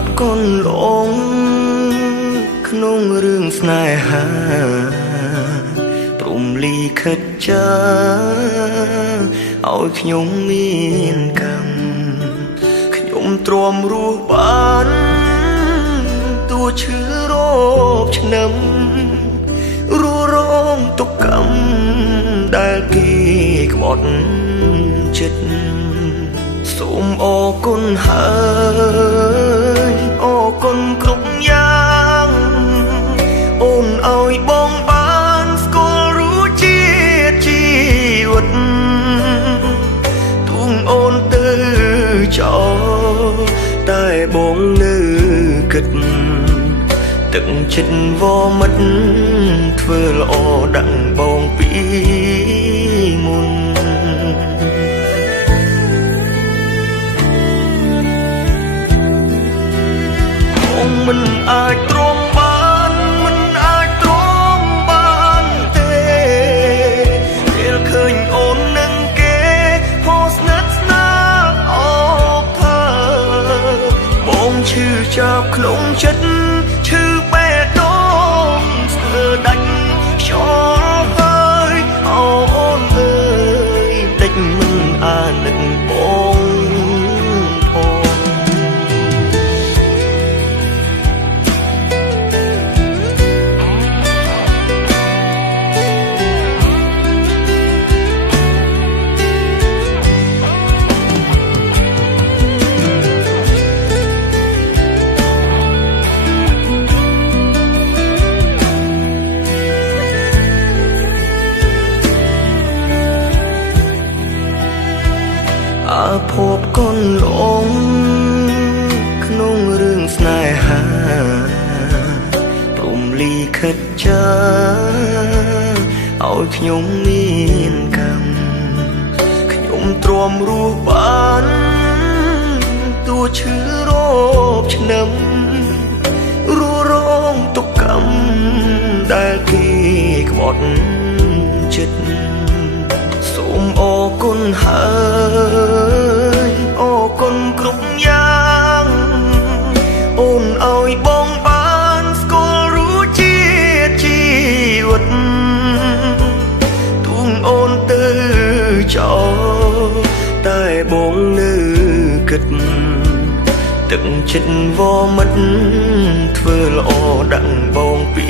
บก้นหลงក្នុងរឿងស្នេហាព្រំលីខិតចាឲ្យខ្ញុំមានកម្មខ្ញុំទ្រាំរស់បានតួឈឺរោគឆ្នាំរੂរងទុក្ខកម្មដែលគេក្បត់ចិត្តសូមអរគុណហើយអរគុណគ្រប់យ៉ាងអូនឲ្យបងបានស្គាល់រសជាតិជីវិតទូងអូនទៅចោលតែបងនៅគិតទឹកចិត្តវមិត្តធ្វើល្អដាក់បងពីមុនបងមិនអាចទ្រាំបានមិនអាចទ្រាំបានទេពេលឃើញអូននឹងគេហោស្និទ្ធស្នាលអបថាបងឈឺចាប់ក្នុងចិត្តឈឺបេះដូងស្ទើរដាច់ខ្យល់ហើយអូនអើយដេចមិនអាណិតបងអាភពកូនលងក្នុងរឿងស្នេហាព្រំលីខិតចាឲ្យខ្ញុំមានកម្មខ្ញុំទ្រាំរស់បានតួឈឺរោគឆ្នាំរੂរងទុក្ខកម្មដែលគេក្បត់ចិត្តសូមអរគុណហើយអរគុណគ្រប់យ៉ាងអូនឲ្យបងបានស្គាល់រសជាតិជីវិតទូងអូនទៅចោលតែបងនៅគិតទឹកចិត្តវមិត្តធ្វើល្អដាក់បងពី